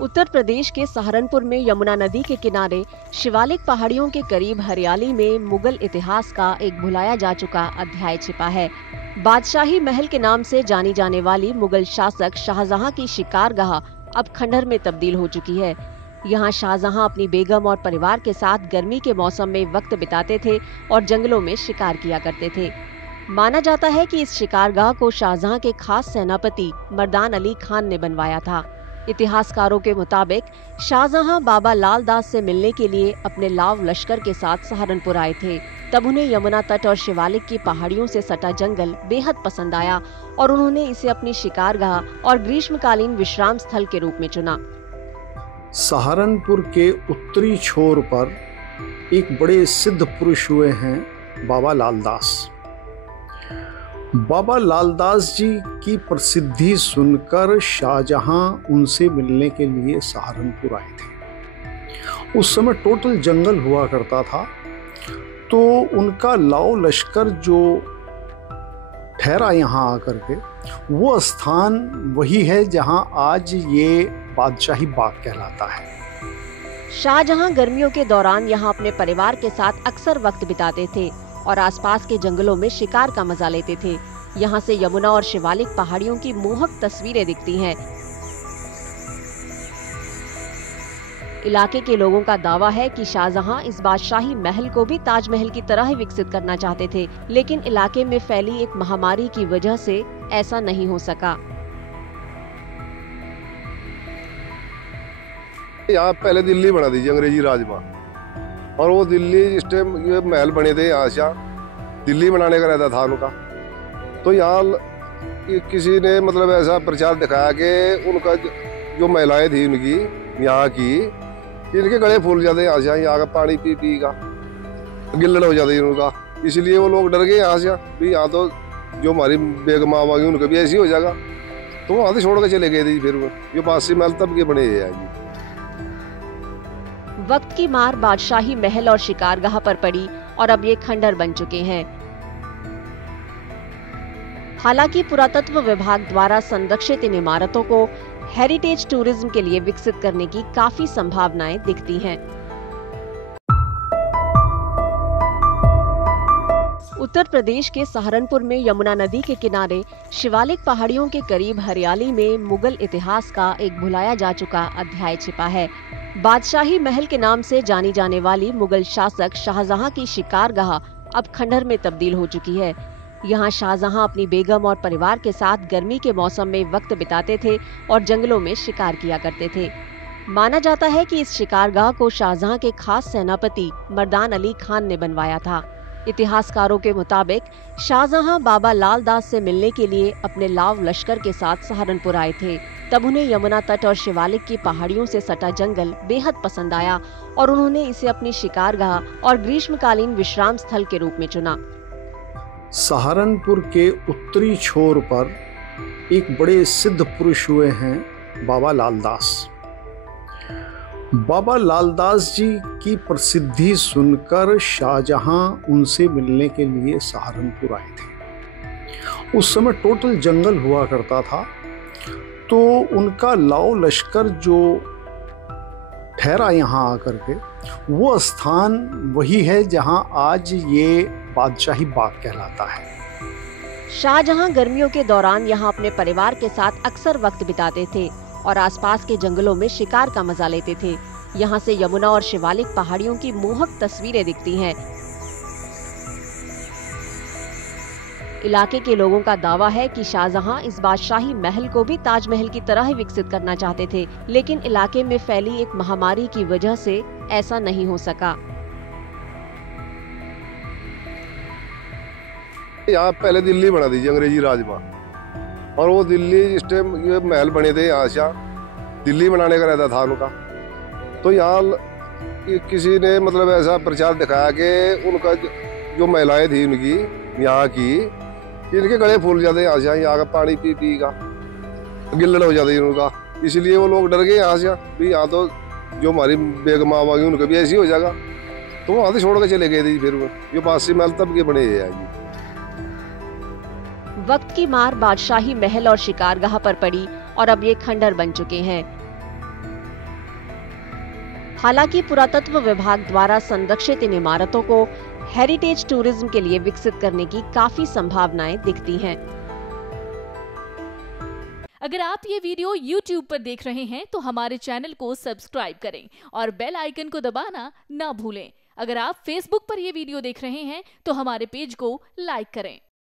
उत्तर प्रदेश के सहारनपुर में यमुना नदी के किनारे शिवालिक पहाड़ियों के करीब हरियाली में मुगल इतिहास का एक भुलाया जा चुका अध्याय छिपा है। बादशाही महल के नाम से जानी जाने वाली मुगल शासक शाहजहां की शिकारगाह अब खंडहर में तब्दील हो चुकी है। यहाँ शाहजहां अपनी बेगम और परिवार के साथ गर्मी के मौसम में वक्त बिताते थे और जंगलों में शिकार किया करते थे। माना जाता है कि इस शिकारगाह को शाहजहां के खास सेनापति मर्दान अली खान ने बनवाया था। इतिहासकारों के मुताबिक शाहजहां बाबा लाल दास से मिलने के लिए अपने लाव लश्कर के साथ सहारनपुर आए थे। तब उन्हें यमुना तट और शिवालिक की पहाड़ियों से सटा जंगल बेहद पसंद आया और उन्होंने इसे अपनी शिकारगाह और ग्रीष्मकालीन विश्राम स्थल के रूप में चुना। सहारनपुर के उत्तरी छोर पर एक बड़े सिद्ध पुरुष हुए हैं बाबा लाल दास। बाबा लाल दास जी की प्रसिद्धि सुनकर शाहजहां उनसे मिलने के लिए सहारनपुर आए थे। उस समय टोटल जंगल हुआ करता था, तो उनका लाव लश्कर जो ठहरा यहाँ आकर के, वो स्थान वही है जहाँ आज ये बादशाही बाग कहलाता है। शाहजहां गर्मियों के दौरान यहाँ अपने परिवार के साथ अक्सर वक्त बिताते थे और आसपास के जंगलों में शिकार का मजा लेते थे। यहाँ से यमुना और शिवालिक पहाड़ियों की मोहक तस्वीरें दिखती हैं। इलाके के लोगों का दावा है कि शाहजहां इस बादशाही महल को भी ताजमहल की तरह ही विकसित करना चाहते थे, लेकिन इलाके में फैली एक महामारी की वजह से ऐसा नहीं हो सका। यहाँ पहले दिल्ली बना दी अंग्रेजी राज में, और वो दिल्ली जिस टाइम ये महल बने थे आशा दिल्ली बनाने का रहता था उनका। तो यहाँ किसी ने मतलब ऐसा प्रचार दिखाया कि उनका जो महिलाएं थी उनकी यहाँ की, इनके गले फूल जाते आशा, यहाँ का पानी पी पी का गिल्लड़ हो जाती उनका। इसलिए वो लोग डर गए यहाँ से भी, यहाँ तो जो हमारी बेगम आवागी उनका भी ऐसी हो जाएगा। तो वहाँ से छोड़ के चले गए थे। फिर वो जो पासी महल तब के बने हैं जी। वक्त की मार बादशाही महल और शिकारगाह पर पड़ी और अब ये खंडहर बन चुके हैं। हालांकि पुरातत्व विभाग द्वारा संरक्षित इन इमारतों को हेरिटेज टूरिज्म के लिए विकसित करने की काफी संभावनाएं दिखती हैं। उत्तर प्रदेश के सहारनपुर में यमुना नदी के किनारे शिवालिक पहाड़ियों के करीब हरियाली में मुगल इतिहास का एक भुलाया जा चुका अध्याय छिपा है। बादशाही महल के नाम से जानी जाने वाली मुगल शासक शाहजहां की शिकारगाह अब खंडहर में तब्दील हो चुकी है। यहाँ शाहजहां अपनी बेगम और परिवार के साथ गर्मी के मौसम में वक्त बिताते थे और जंगलों में शिकार किया करते थे। माना जाता है कि इस शिकारगाह को शाहजहां के खास सेनापति मर्दान अली खान ने बनवाया था। इतिहासकारों के मुताबिक शाहजहां बाबा लाल दास से मिलने के लिए अपने लाव लश्कर के साथ सहारनपुर आए थे। तब उन्हें यमुना तट और शिवालिक की पहाड़ियों से सटा जंगल बेहद पसंद आया और उन्होंने इसे अपनी शिकारगाह और ग्रीष्मकालीन विश्राम स्थल के रूप में चुना। सहारनपुर के उत्तरी छोर पर एक बड़े सिद्ध पुरुष हुए हैं बाबा लाल दास। बाबा लाल दास जी की प्रसिद्धि सुनकर शाहजहां उनसे मिलने के लिए सहारनपुर आए थे। उस समय टोटल जंगल हुआ करता था, तो उनका लाव लश्कर जो ठहरा यहाँ आकर के, वो स्थान वही है जहाँ आज ये बादशाही बाग कहलाता है। शाहजहां गर्मियों के दौरान यहाँ अपने परिवार के साथ अक्सर वक्त बिताते थे और आसपास के जंगलों में शिकार का मजा लेते थे। यहाँ से यमुना और शिवालिक पहाड़ियों की मोहक तस्वीरें दिखती हैं। इलाके के लोगों का दावा है कि शाहजहां इस बादशाही महल को भी ताजमहल की तरह ही विकसित करना चाहते थे, लेकिन इलाके में फैली एक महामारी की वजह से ऐसा नहीं हो सका। यहाँ पहले दिल्ली बना दी अंग्रेजी राज में, और वो दिल्ली जिस टाइम ये महल बने थे आशा दिल्ली बनाने का रहता था उनका। तो यहाँ किसी ने मतलब ऐसा प्रचार दिखाया कि उनका जो महिलाएं थी उनकी यहाँ की, इनके गले फूल जाते आशा, यहाँ का पानी पी पी का गिल्लड़ हो जाती उनका। इसलिए वो लोग डर गए यहाँ से भी, यहाँ तो जो हमारी बेगम आवागी उनका भी ऐसी हो जाएगा। तो वहाँ से छोड़ के चले गए थे। फिर वो जो पासी महल तब के बने हैं जी। वक्त की मार बादशाही महल और शिकारगाह पर पड़ी और अब ये खंडहर बन चुके हैं। हालांकि पुरातत्व विभाग द्वारा संरक्षित इन इमारतों को हेरिटेज टूरिज्म के लिए विकसित करने की काफी संभावनाएं दिखती हैं। अगर आप ये वीडियो YouTube पर देख रहे हैं तो हमारे चैनल को सब्सक्राइब करें और बेल आइकन को दबाना ना भूलें। अगर आप Facebook पर ये वीडियो देख रहे हैं तो हमारे पेज को लाइक करें।